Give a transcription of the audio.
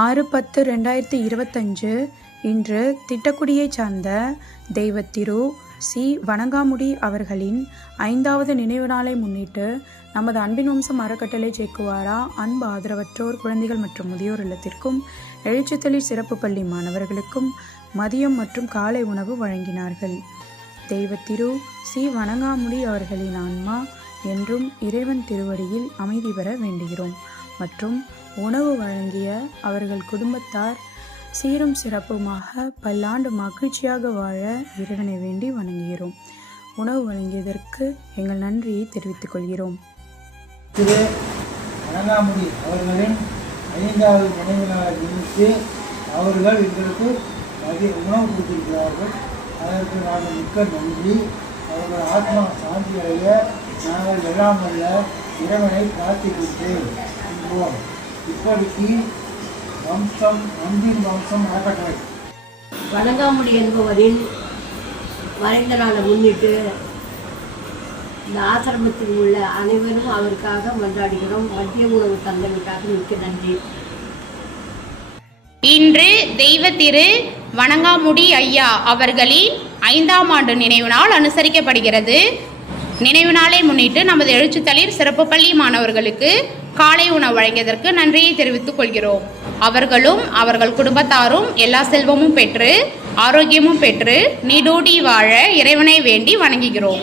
ஆறு பத்து ரெண்டாயிரத்தி இருபத்தஞ்சு இன்று திட்டக்குடியைச் சார்ந்த தெய்வத்திரு சி. வணங்காமுடி அவர்களின் ஐந்தாவது நினைவு நாளை முன்னிட்டு நமது அன்பின் வம்சம் அறக்கட்டளை ஜெயக்குவாரா? அன்பு ஆதரவற்றோர் குழந்தைகள் மற்றும் முதியோர் இல்லத்திற்கும் எழுச்சித்தளி சிறப்பு பள்ளி மாணவர்களுக்கும் மதியம் மற்றும் காலை உணவு வழங்கினார்கள். தெய்வத்திரு சி. வணங்காமுடி அவர்களின் ஆன்மா என்றும் இறைவன் திருவடியில் அமைதி பெற வேண்டுகிறோம். மற்றும் உணவு வழங்கிய அவர்கள் குடும்பத்தார் சீரும் சிறப்புமாக பல்லாண்டு மகிழ்ச்சியாக வாழ இறைவனை வேண்டி வணங்குகிறோம். உணவு வழங்கியதற்கு எங்கள் நன்றியை தெரிவித்துக் கொள்கிறோம். திரு வணங்காமுடி அவர்களின் ஐந்தாவது நினைவு நாளை முன்னிட்டு அவர்கள் எங்களுக்கு உணவு கொடுத்திருக்கிறார்கள். அதற்கு நாங்கள் மிக்க நன்றி. அவர்கள் ஆத்மா சாந்தி அடைய நாங்கள் எல்லாம் வல்ல இறைவனை பிரார்த்திக்கிட்டு இப்படிக்கு வம்சம் அன்பின் வம்சம் அறக்கட்டளை வணங்காமுடி என்பவரின் மறைந்த நாளை முன்னிட்டு இந்த ஆசிரமத்தில் உள்ள அனைவரும் அவருக்காக கொண்டாடுகிறோம் மதிய உணவு தந்தமைக்காக மிக்க நன்றி. இன்று தெய்வ திரு வணங்காமுடி ஐயா அவர்களின் ஐந்தாம் ஆண்டு நினைவு நாள் அனுசரிக்கப்படுகிறது. நினைவு நாளை முன்னிட்டு நமது எழுச்சித்தளிர் சிறப்பு பள்ளி மாணவர்களுக்கு காலை உணவு வழங்கியதற்கு நன்றியை தெரிவித்துக் கொள்கிறோம். அவர்களும் அவர்கள் குடும்பத்தாரும் எல்லா செல்வமும் பெற்று ஆரோக்கியமும் பெற்று நீடூடி வாழ இறைவனை வேண்டி வணங்குகிறோம்.